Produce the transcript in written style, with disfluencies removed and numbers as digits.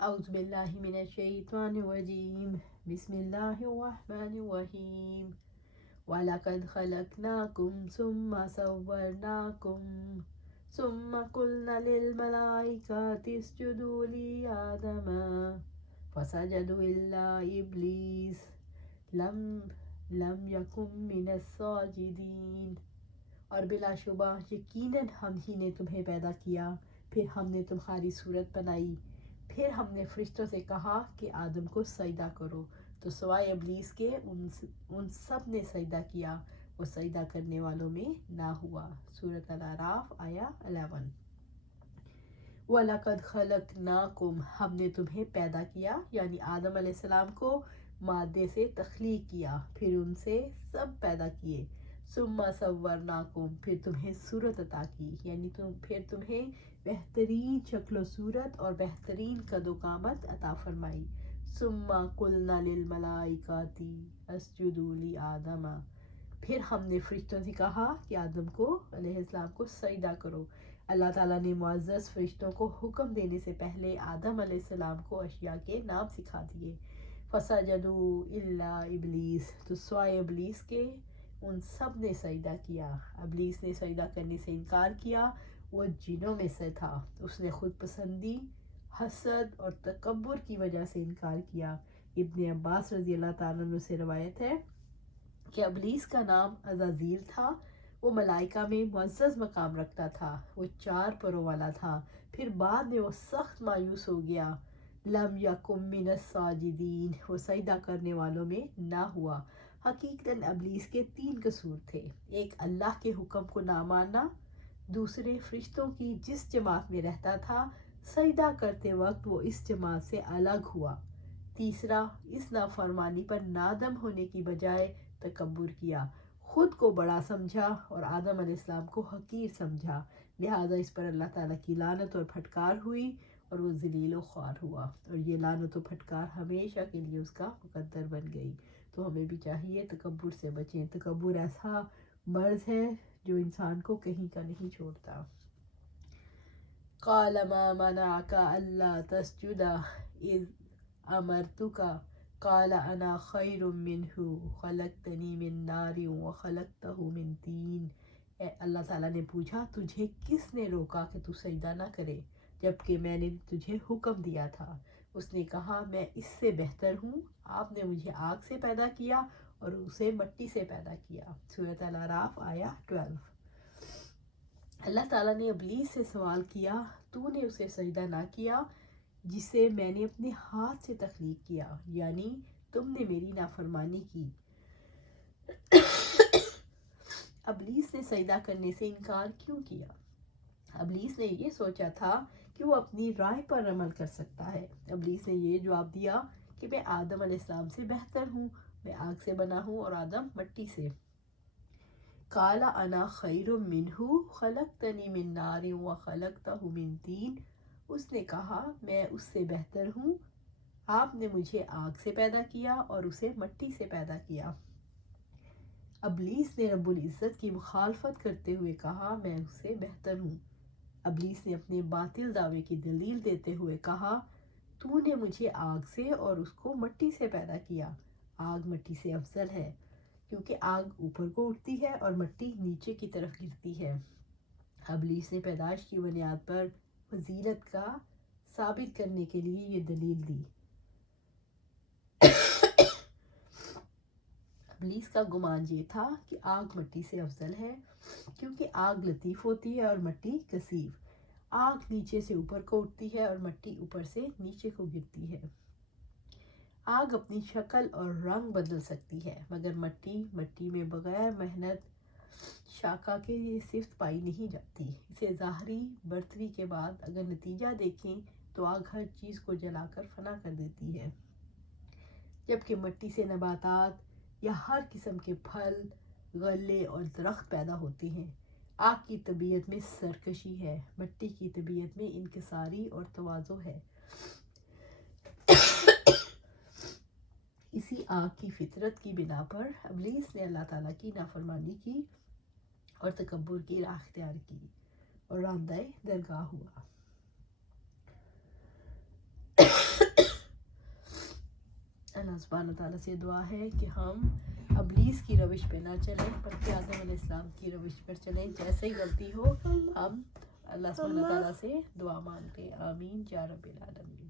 أعوذ بالله من الشيطان الرجيم بسم الله الرحمن الرحيم وَلَقَدْ خَلَقْنَاكُمْ ثُمَّ صَوَّرْنَاكُمْ ثُمَّ قُلْنَا لِلْمَلَائِكَةِ اسْجُدُوا لِآدَمَ فَسَجَدُوا إِلَّا إِبْلِيسَ لم یکن من الساجدین۔ اور بلا شبہ یقیناً ہم ہی نے تمہیں پیدا کیا، پھر ہم نے تمہاری صورت بنائی، پھر ہم نے فرشتوں سے کہا کہ آدم کو سجدہ کرو، تو سوائے ابلیس کے ان سب نے سجدہ کیا، وہ سجدہ کرنے والوں میں نہ ہوا۔ سورۃ الاعراف آیا 11۔ وَلَقَدْ خَلَقْنَاكُمْ، ہم نے تمہیں پیدا کیا، یعنی آدم علیہ السلام کو مادے سے تخلیق کیا، پھر ان سے سب پیدا کیے۔ ثُمَّ صَوَّرْنَاكُمْ، پھر تمہیں صورت عطا کی، یعنی پھر تمہیں بہترین شکل و صورت اور بہترین قد و قامت عطا فرمائی۔ ثُمَّ قُلْنَا لِلْمَلَائِكَةِ اسْجُدُوا لِآدَمَ، پھر ہم نے فرشتوں سے کہا کہ آدم کو علیہ السلام کو سجدہ کرو۔ اللہ تعالیٰ نے معزز فرشتوں کو حکم دینے سے پہلے آدم علیہ السلام کو اشیاء کے نام سکھا دیے۔ فَسَجَدُوا إِلَّا إِبْلِيسَ، تو سوائے ابلیس کے ان سب نے سجدہ کیا۔ ابلیس نے سجدہ کرنے سے انکار کیا، وہ جنوں میں سے تھا، اس نے خود پسندی، حسد اور تکبر کی وجہ سے انکار کیا۔ ابن عباس رضی اللہ تعالیٰ عنہ سے روایت ہے کہ ابلیس کا نام عزازیل تھا، وہ ملائکہ میں معزز مقام رکھتا تھا، وہ 4 پروں والا تھا، پھر بعد میں وہ سخت مایوس ہو گیا۔ لم یکن من الساجدین، وہ سجدہ کرنے والوں میں نہ ہوا۔ حقیقتاً ابلیس کے 3 قصور تھے، ایک اللہ کے حکم کو نہ ماننا، دوسرے فرشتوں کی جس جماعت میں رہتا تھا سجدہ کرتے وقت وہ اس جماعت سے الگ ہوا، تیسرا اس نافرمانی پر نادم ہونے کی بجائے تکبر کیا، خود کو بڑا سمجھا اور آدم علیہ السلام کو حقیر سمجھا، لہٰذا اس پر اللہ تعالیٰ کی لعنت اور پھٹکار ہوئی اور وہ ذلیل و خوار ہوا، اور یہ لعنت و پھٹکار ہمیشہ کے لیے اس کا مقدر بن گئی۔ تو ہمیں بھی چاہیے تکبر سے بچیں۔ تکبر ایسا مرض ہے جو انسان کو کہیں کا نہیں چھوڑتا۔ قَالَ مَا مَنَعَكَ أَلَّا تَسْجُدَ إِذْ أَمَرْتُكَ قَالَ أَنَا خَيْرٌ مِّنْهُ خَلَقْتَنِي مِن نَارٍ وَخَلَقْتَهُ مِن طِينٍ۔ اللہ تعالیٰ نے پوچھا تجھے کس نے روکا کہ تو سجدہ نہ کرے جبکہ میں نے تجھے حکم دیا تھا؟ اس نے کہا میں اس سے بہتر ہوں، آپ نے مجھے آگ سے پیدا کیا اور اسے مٹی سے پیدا کیا۔ سورۃ الاعراف آیا 12۔ اللہ تعالیٰ نے ابلیس سے سوال کیا تو نے اسے سجدہ نہ کیا جسے میں نے اپنے ہاتھ سے تخلیق کیا، یعنی تم نے میری نافرمانی کی۔ ابلیس نے سجدہ کرنے سے انکار کیوں کیا؟ ابلیس نے یہ سوچا تھا کہ وہ اپنی رائے پر عمل کر سکتا ہے۔ ابلیس نے یہ جواب دیا کہ میں آدم علیہ السلام سے بہتر ہوں، میں آگ سے بنا ہوں اور آدم مٹی سے۔ قَالَ أَنَا خَيْرٌ مِّنْهُ خَلَقْتَنِي مِن نَارٍ وَخَلَقْتَهُ مِن طِينٍ، اس نے کہا میں اس سے بہتر ہوں، آپ نے مجھے آگ سے پیدا کیا اور اسے مٹی سے پیدا کیا۔ ابلیس نے رب العزت کی مخالفت کرتے ہوئے کہا میں اس سے بہتر ہوں۔ ابلیس نے اپنے باطل دعوے کی دلیل دیتے ہوئے کہا تو نے مجھے آگ سے اور اس کو مٹی سے پیدا کیا، آگ مٹی سے افضل ہے کیونکہ آگ اوپر کو اٹھتی ہے اور مٹی نیچے کی طرف گرتی ہے۔ ابلیس نے پیدائش کی بنیاد پر فضیلت کا ثابت کرنے کے لیے یہ دلیل دی۔ ابلیس کا گمان یہ تھا کہ آگ مٹی سے افضل ہے کیونکہ آگ لطیف ہوتی ہے اور مٹی کثیف، آگ نیچے سے اوپر کو اٹھتی ہے اور مٹی اوپر سے نیچے کو گرتی ہے۔ آگ اپنی شکل اور رنگ بدل سکتی ہے مگر مٹی میں بغیر محنت شاکا کے یہ صفت پائی نہیں جاتی۔ اسے ظاہری برتری کے بعد اگر نتیجہ دیکھیں تو آگ ہر چیز کو جلا کر فنا کر دیتی ہے، جبکہ مٹی سے نباتات یا ہر قسم کے پھل، غلے اور درخت پیدا ہوتے ہیں۔ آگ کی طبیعت میں سرکشی ہے، مٹی کی طبیعت میں انکساری اور تواضع ہے۔ اسی آگ کی فطرت کی بنا پر ابلیس نے اللہ تعالیٰ کی نافرمانی کی اور تکبر کی راہ اختیار کی اور راندۂ درگاہ ہوا۔ سبحانہ تعالیٰ سے دعا ہے کہ ہم ابلیس کی روش پہ نہ چلیں بلکہ آدم علیہ السلام کی روش پر چلیں. جیسے ہی غلطی ہو ہم اللہ سبحانہ تعالیٰ سے دعا مانگتے. آمین یا رب العالمین.